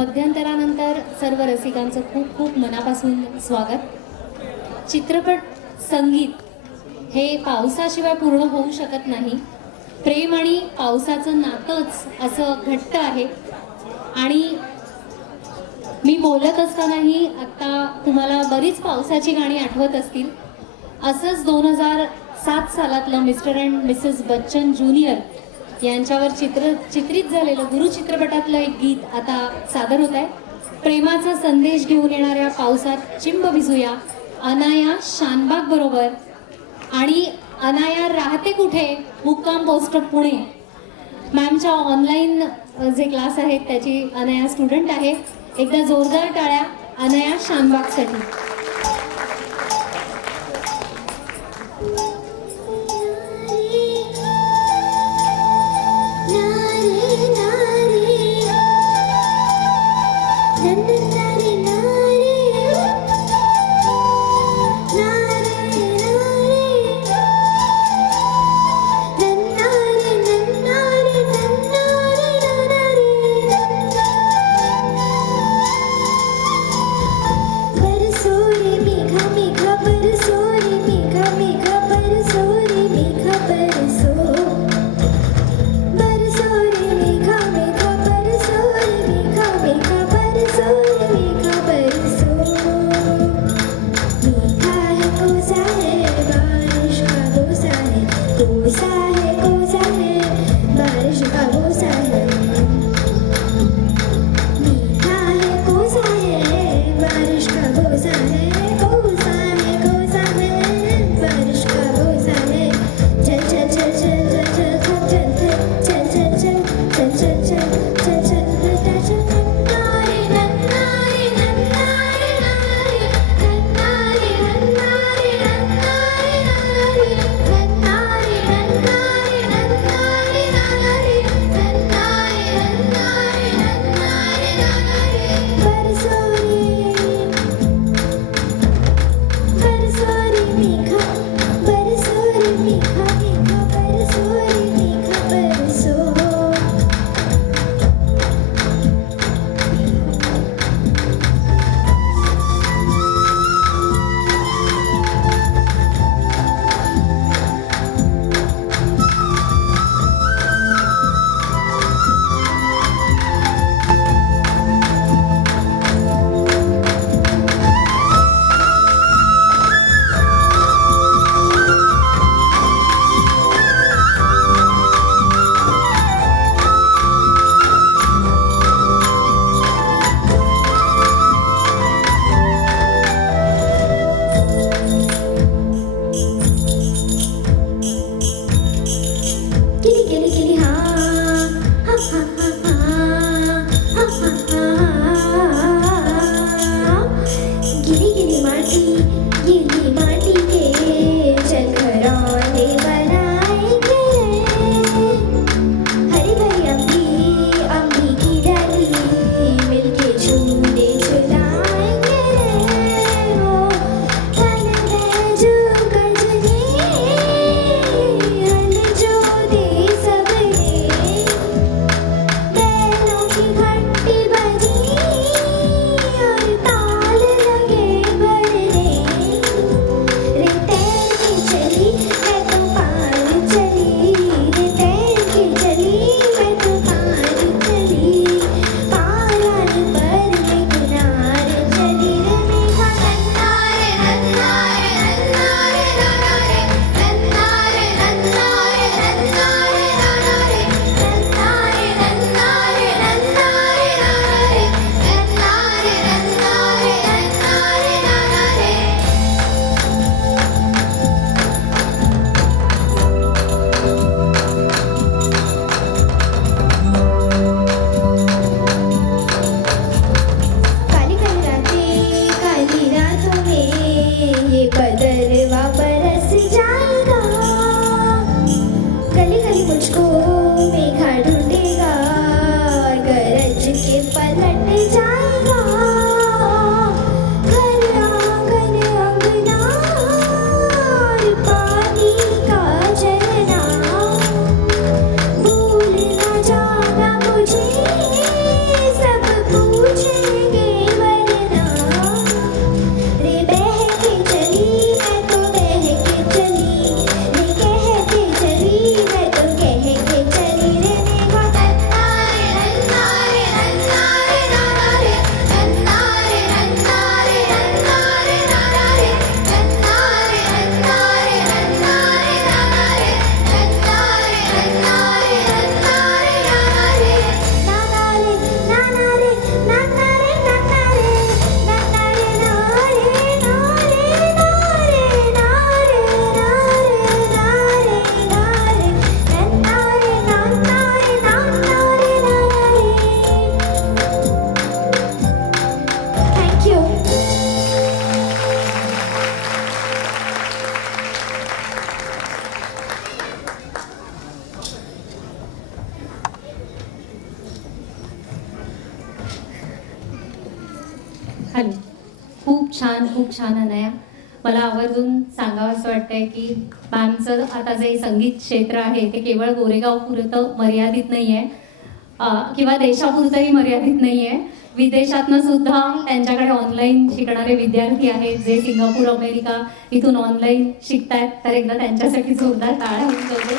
मध्यंतरानंतर सर्व रसिकांचं खूप खूप मनापासून स्वागत. चित्रपट संगीत हे पावसाशिवाय पूर्ण होऊ शकत नाही. प्रेम आणि पावसाचं नातंच असं घट्ट आहे. आणि मी बोलत असतानाही आता तुम्हाला बरीच पावसाची गाणी आठवत असतील. असंच 2007 सालातलं mister and missus Bachchan junior यांच्यावर चित्रित झालेलं गुरु चित्रपटातलं एक गीत आता सादर होत आहे. प्रेमाचा संदेश घेऊन येणाऱ्या पावसात चिंब भिजूया, अनाया शानबाग बरोबर. आणि अनाया राहते कुठे? मुक्काम पोस्ट पुणे. मॅमच्या ऑनलाईन जे क्लास आहेत त्याची अनाया स्टुडंट आहे. एकदा जोरदार टाळ्या अनाया शानबागसाठी. खाली. खूप छान अनया. मला आवर्जून सांगावं असं वाटतंय की मॅमचं आता जे संगीत क्षेत्र आहे ते केवळ गोरेगाव पुरतं मर्यादित नाही आहे किंवा देशापुरतंही मर्यादित नाही आहे. विदेशातनं सुद्धा त्यांच्याकडे ऑनलाईन शिकणारे विद्यार्थी आहेत जे सिंगापूर, अमेरिका इथून ऑनलाईन शिकतायत. तर एकदा त्यांच्यासाठी जोरदार टाळ्या होऊन जाऊ.